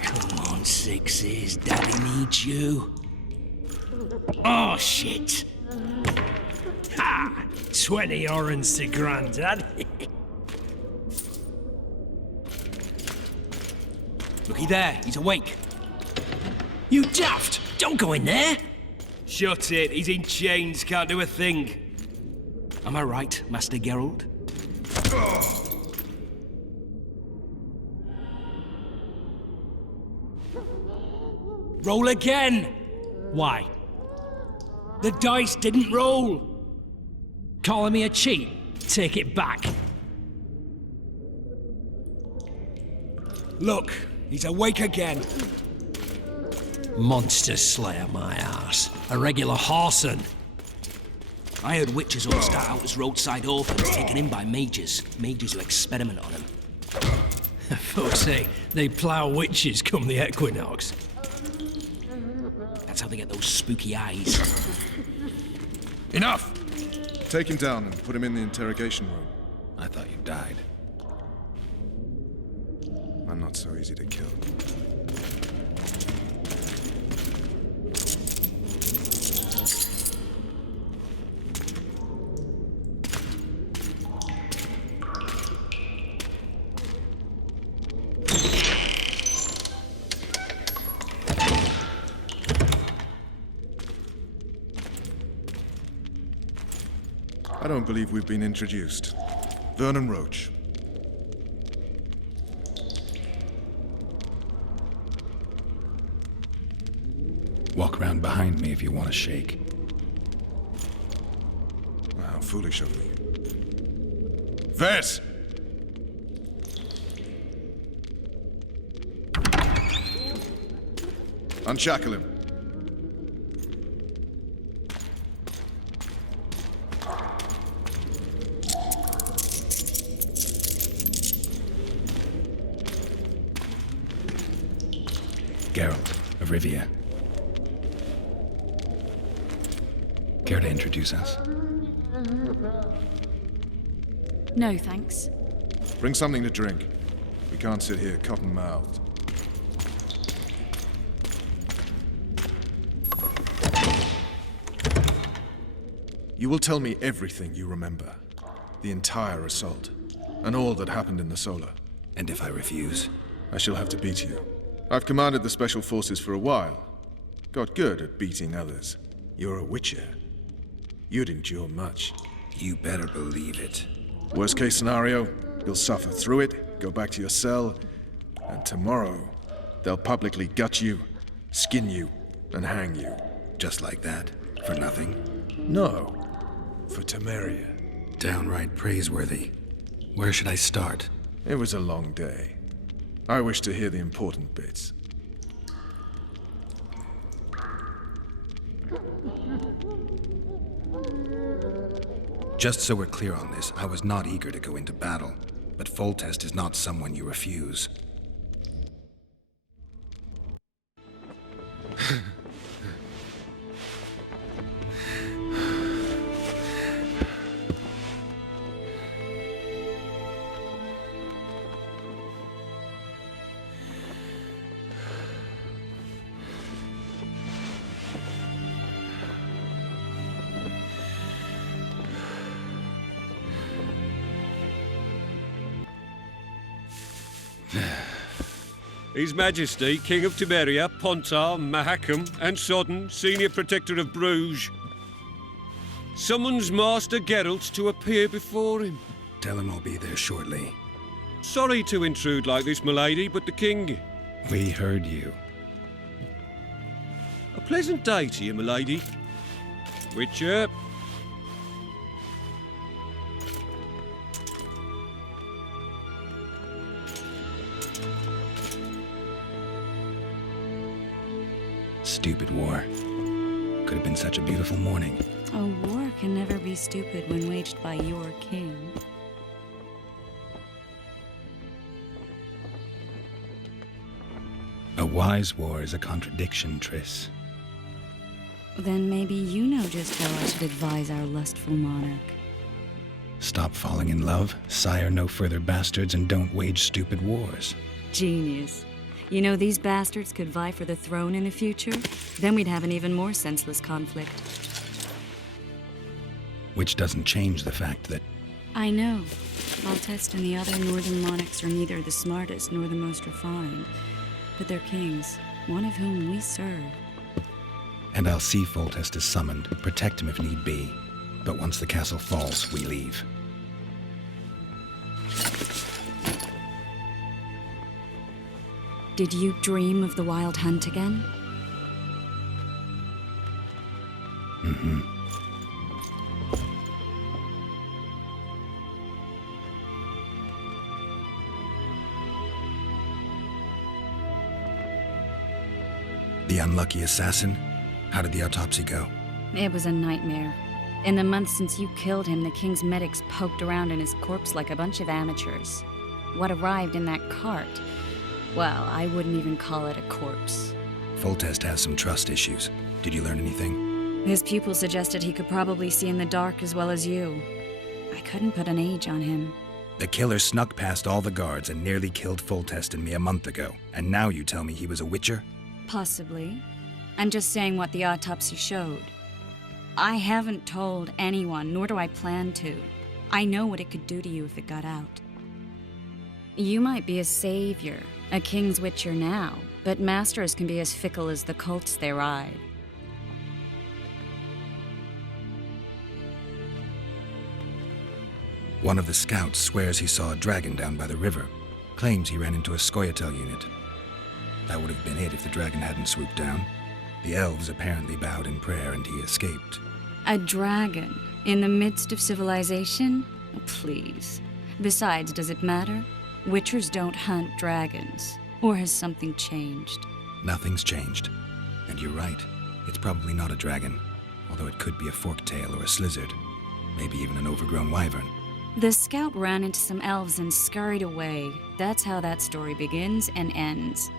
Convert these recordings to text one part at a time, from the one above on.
Come on, Sixes. Daddy needs you. Oh, shit. Ha! 20 orens to Grandad. Looky there, he's awake. You daft! Don't go in there! Shut it, he's in chains, can't do a thing. Am I right, Master Geralt? Roll again! Why? The dice didn't roll! Calling me a cheat? Take it back. Look, he's awake again. Monster Slayer, my ass. A regular whoreson. I heard witches all start out as roadside orphans taken in by mages. Mages who experiment on them. Folks say they plough witches come the equinox. That's how they get those spooky eyes. Enough! Take him down and put him in the interrogation room. I thought you died. I'm not so easy to kill. I don't believe we've been introduced. Vernon Roach. Walk around behind me if you want to shake. How foolish of me. Ves! Unshackle him. Geralt of Rivia. Care to introduce us? No, thanks. Bring something to drink. We can't sit here cotton-mouthed. You will tell me everything you remember. The entire assault. And all that happened in the Solar. And if I refuse? I shall have to beat you. I've commanded the Special Forces for a while. Got good at beating others. You're a Witcher. You'd endure much. You better believe it. Worst case scenario, you'll suffer through it, go back to your cell, and tomorrow, they'll publicly gut you, skin you, and hang you. Just like that? For nothing? No. For Temeria. Downright praiseworthy. Where should I start? It was a long day. I wish to hear the important bits. Just so we're clear on this, I was not eager to go into battle, but Foltest is not someone you refuse. His Majesty, King of Temeria, Pontar, Mahakam, and Sodden, Senior Protector of Bruges, summons Master Geralt to appear before him. Tell him I'll be there shortly. Sorry to intrude like this, milady, but the King... We heard you. A pleasant day to you, milady. Witcher. Stupid war. Could have been such a beautiful morning. A war can never be stupid when waged by your king. A wise war is a contradiction, Triss. Then maybe you know just how I should advise our lustful monarch. Stop falling in love, sire no further bastards, and don't wage stupid wars. Genius. You know, these bastards could vie for the throne in the future? Then we'd have an even more senseless conflict. Which doesn't change the fact that I know. Foltest and the other northern monarchs are neither the smartest nor the most refined. But they're kings, one of whom we serve. And I'll see Foltest is summoned, protect him if need be. But once the castle falls, we leave. Did you dream of the Wild Hunt again? Mm-hmm. The unlucky assassin? How did the autopsy go? It was a nightmare. In the months since you killed him, the king's medics poked around in his corpse like a bunch of amateurs. What arrived in that cart? Well, I wouldn't even call it a corpse. Foltest has some trust issues. Did you learn anything? His pupil suggested he could probably see in the dark as well as you. I couldn't put an age on him. The killer snuck past all the guards and nearly killed Foltest and me a month ago. And now you tell me he was a witcher? Possibly. I'm just saying what the autopsy showed. I haven't told anyone, nor do I plan to. I know what it could do to you if it got out. You might be a savior, a king's witcher now, but masters can be as fickle as the cults they ride. One of the scouts swears he saw a dragon down by the river. Claims he ran into a Scoia'tael unit. That would have been it if the dragon hadn't swooped down. The elves apparently bowed in prayer and he escaped. A dragon? In the midst of civilization? Please. Besides, does it matter? Witchers don't hunt dragons. Or has something changed? Nothing's changed. And you're right. It's probably not a dragon. Although it could be a forktail or a slizzard. Maybe even an overgrown wyvern. The scout ran into some elves and scurried away. That's how that story begins and ends.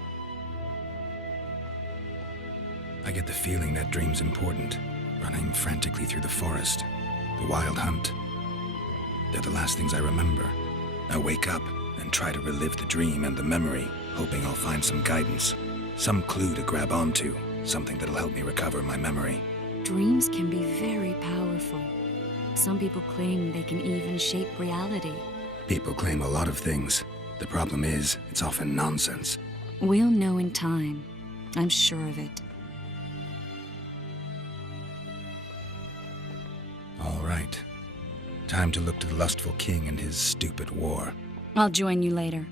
I get the feeling that dream's important. Running frantically through the forest. The wild hunt. They're the last things I remember. I wake up and try to relive the dream and the memory, hoping I'll find some guidance. Some clue to grab onto. Something that'll help me recover my memory. Dreams can be very powerful. Some people claim they can even shape reality. People claim a lot of things. The problem is, it's often nonsense. We'll know in time. I'm sure of it. All right. Time to look to the lustful king and his stupid war. I'll join you later.